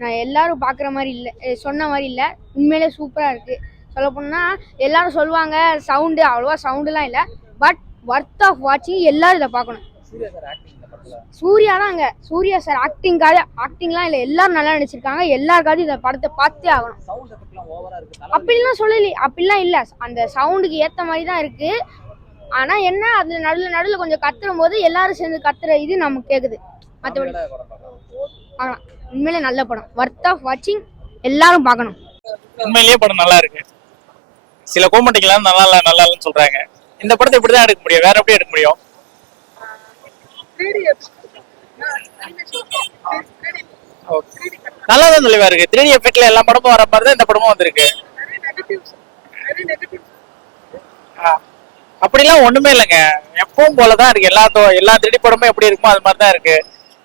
நான் எல்லாரும் பார்க்குற மாதிரி இல்லை சொன்ன மாதிரி இல்லை. உண்மையிலே சூப்பராக இருக்குது சொல்ல போனால் எல்லாரும் சொல்லுவாங்க சவுண்டு அவ்வளோவா சவுண்டுலாம் இல்லை. பட் ஒர்த் ஆஃப் வாட்சிங் எல்லாரும் இதை பார்க்கணும். சூர்யா தான் அங்கே. சூர்யா சார் ஆக்டிங்காக ஆக்டிங்லாம் இல்லை. எல்லாரும் நல்லா நடிச்சிருக்காங்க. எல்லாருக்காவது இந்த படத்தை பார்த்தே ஆகணும். அப்படிலாம் சொல்லலை. அப்படிலாம் இல்லை. அந்த சவுண்டுக்கு ஏற்ற மாதிரி தான் இருக்கு. ஆனால் என்ன அதில் நடுவில் நடுவில் கொஞ்சம் கத்துறும் போது எல்லாரும் சேர்ந்து கத்துற இது நமக்கு கேட்குது மற்றபடி. பார்க்கலாம் உண்மையிலே நல்ல படம். ஒர்த் ஆஃப் வாட்சிங் எல்லாரும் பார்க்கணும். உண்மையிலேயே படம் நல்லா இருக்கு. சில கோமட்டிக்கெல்லாம் நல்லா இல்லை நல்லா இல்லைன்னு சொல்றாங்க. இந்த படத்தை இப்படி தான் எடுக்க முடியும்? வேற எப்படி எடுக்க முடியும்? நல்லா தான் தெளிவா இருக்கு. த்ரீ எஃபெக்ட்ல எல்லா படமும் வர மாதிரி தான் இந்த படமும் வந்திருக்கு. ஆ. அப்படிலாம் ஒண்ணுமே இல்லைங்க. எப்பவும் போலதான் இருக்கு. எல்லா எல்லா த்ரீ படமும் எப்படி இருக்குமோ அது மாதிரி தான் இருக்கு.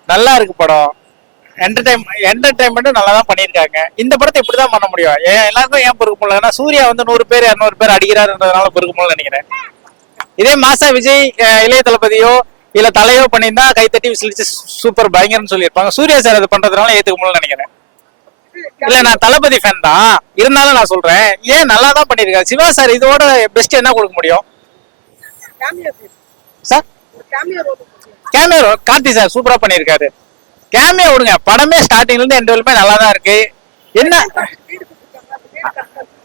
நல்லா இருக்கு படம். என்டர்டைன் என்டர்டைன்மெண்ட்டும் நல்லா தான் பண்ணியிருக்காங்க. இந்த படத்தை இப்படி தான் பண்ண முடியும்? ஏன் எல்லாருக்கும் ஏன் பொறுக்க முடியல ஏன்னா சூர்யா வந்து நூறு பேர் இரநூறு பேர் அடிக்கிறாருன்றதுனால பொறுக்க முடியல நினைக்கிறேன். இதே மாசா விஜய் இளைய தளபதியோ இல்ல தலையோ பண்ணியிருந்தா கைத்தட்டி விசிலிச்சு சூப்பர் பயங்கரம்னு சொல்லியிருப்பாங்க. சூர்யா சார் அது பண்றதுனால ஏத்துக்க முடியல நினைக்கிறேன். இல்ல நான் தளபதி ஃபேன் தான். இருந்தாலும் நான் சொல்றேன் ஏன் நல்லா தான் பண்ணியிருக்காரு? சிவா சார் இதோட பெஸ்ட் என்ன கொடுக்க முடியும்? சார்? கேமியோ கார்த்தி சார் சூப்பரா பண்ணியிருக்காரு. கேமியா விடுங்க. படமே ஸ்டார்டிங்ல இருந்து எண்ட் நல்லா தான் இருக்கு. என்ன?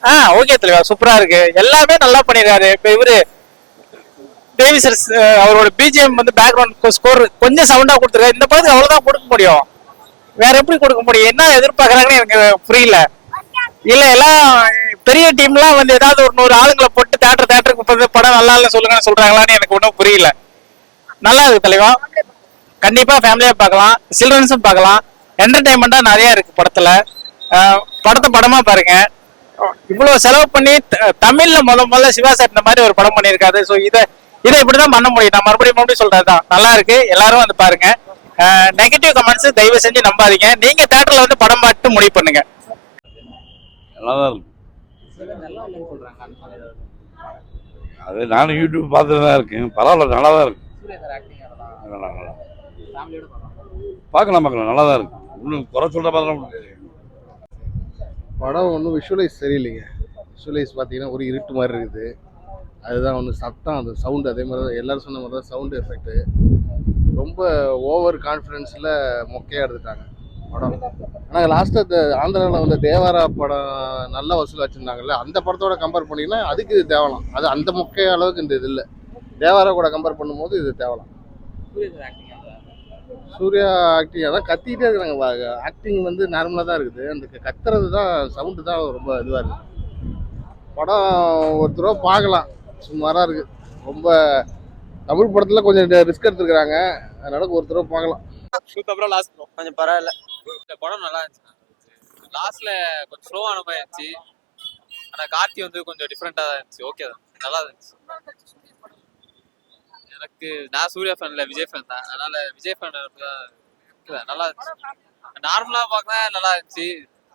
ஆ ஓகே தலைவா. சூப்பரா இருக்கு. எல்லாமே நல்லா பண்ணிருக்காரு. இப்ப இவரு டேவிசர் அவரோட பிஜிஎம் வந்து பேக்ரவுண்ட் ஸ்கோர் கொஞ்சம் சவுண்டா கொடுத்துருக்காரு. இந்த படத்துக்கு அவ்வளவுதான் கொடுக்க முடியும். வேற எப்படி கொடுக்க முடியும்? என்ன எதிர்பார்க்கறாங்கன்னு எனக்கு புரியல. இல்ல எல்லாம் பெரிய டீம்லாம் வந்து ஏதாவது ஒரு நூறு ஆளுங்களை போட்டு தேட்டர் தேட்டருக்கு படம் நல்லா இல்ல சொல்லுங்கன்னு சொல்றாங்களான்னு எனக்கு ஒன்றும் புரியல. நல்லா இருக்கு தலைவா. கண்டிப்பா ஃபேமிலியா பார்க்கலாம். சில்ட்ரன்ஸும் பார்க்கலாம். என்டர்டைன்மெண்டா நிறைய இருக்கு படத்துல. படத்தை படமா பாருங்க. இவ்வளவு செலவு பண்ணி த- தமிழ்ல முத முதல்ல சிவா சார் இந்த மாதிரி ஒரு படம் பண்ணியிருக்காரு. ஸோ இதை இதை இப்படிதான் பண்ண முடியும். நான் மறுபடியும் மறுபடியும் சொல்றதுதான் நல்லா இருக்கு. எல்லாரும் வந்து பாருங்க. நெகட்டிவ் கமெண்ட்ஸ் தயவு செஞ்சு நம்பாதீங்க. நீங்க தேட்டர்ல வந்து படம் பார்த்து முடிவு பண்ணுங்க. நல்லா தான் இருக்கு. சில நல்லா இல்லைன்னு சொல்றாங்க அந்த மாதிரி ஏதாவது. அது நானும் யூடியூப் பார்த்துட்டு தான் இருக்கேன் பரவாயில்ல நல்லா. தான் இருக்கு பார்க்கலாம் பார்க்கலாம். நல்லா தான் இருக்கு. இன்னும் குறை சொல்ற மாதிரி படம் ஒன்றும் விஷுவலைஸ் சரியில்லைங்க. விஷுவலைஸ் பார்த்தீங்கன்னா ஒரு இருட்டு மாதிரி இருக்குது. அதுதான் ஒன்று சத்தம் அந்த சவுண்டு அதே மாதிரி தான் எல்லாரும் சொன்ன மாதிரி தான் சவுண்டு எஃபெக்ட்டு ரொம்ப ஓவர் கான்ஃபிடென்ஸில் மொக்கையாக எடுத்துட்டாங்க படம். ஆனால் லாஸ்ட்டாக ஆந்திராவில் வந்து தேவாரா படம் நல்ல வசூல் வச்சுருந்தாங்கல்ல அந்த படத்தோட கம்பேர் பண்ணிங்கன்னா அதுக்கு இது தேவலாம். அது அந்த மொக்கை அளவுக்கு இந்த இது இல்லை. தேவாரா கூட கம்பேர் பண்ணும்போது இது தேவலாம். சூர்யா சார் ஆக்டிங் அதான் கத்திக்கிட்டே இருக்கிறாங்க ஆக்டிங் வந்து நார்மலாக தான் இருக்குது. அந்த கத்துறது தான் சவுண்டு தான் ரொம்ப இதுவாக இருக்குது படம் ஒரு தடவை பார்க்கலாம். சுமாராக இருக்குது ரொம்ப தமிழ் படத்தில் கொஞ்சம் ரிஸ்க் எடுத்துருக்குறாங்க. அதனால ஒரு தடவை பார்க்கலாம். அதுக்கப்புறம் லாஸ்ட் கொஞ்சம் பரவாயில்ல. இந்த படம் நல்லா இருந்துச்சு. லாஸ்ட்ல கொஞ்சம் ஸ்லோவான மாதிரி இருந்துச்சு. ஆனா கார்த்தி வந்து கொஞ்சம் டிஃப்ரெண்டா தான் இருந்துச்சு. ஓகே தான். நல்லா இருந்துச்சு. எனக்கு நான் சூர்யா ஃபேன் விஜய் ஃபேன் தான். அதனால விஜய் ஃபேன் நல்லா இருந்துச்சு. நார்மலா பார்க்க நல்லா இருந்துச்சு.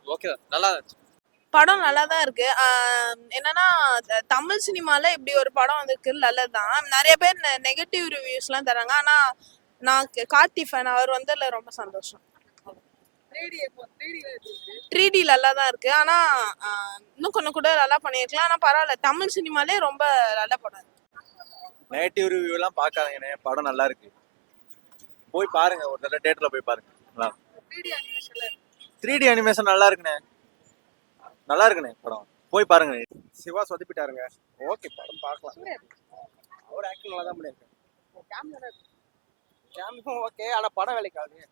ஓகே தான் நல்லா இருந்துச்சு. படம் நல்லா தான் இருக்கு. என்னன்னா த- தமிழ் சினிமால இப்படி ஒரு படம் வந்திருக்கு நல்லதுதான். நிறைய பேர் நெகட்டிவ் ரிவ்யூஸ்லாம் தராங்க. ஆனா நான் கார்த்தி ஃபேன் அவர் வந்ததுல ரொம்ப சந்தோஷம். த்ரீ டி நல்லா தான் இருக்கு. ஆனா இன்னும் கொஞ்சம் கூட நல்லா பண்ணியிருக்கலாம். ஆனா பரவாயில்ல தமிழ் சினிமாலே ரொம்ப நல்ல படம் நெகட்டிவ் ரிவ்யூ எல்லாம் பார்க்காதீங்கண்ணே படம் நல்லா இருக்கு. போய் பாருங்க. ஒரு தடவை தேட்டர்ல போய் பாருங்க. நல்லா த்ரீ டி அனிமேஷன் நல்லா இருக்குண்ணே. நல்லா இருக்குண்ணே படம். போய் பாருங்க. சிவா சொதப்பிட்டாருங்க. ஓகே படம் பார்க்கலாம். அவர் ஆக்டிங் நல்லா தான் பண்ணியிருக்காரு கேமியும் ஓகே. ஆனா படம் வேலைக்கு ஆகுது.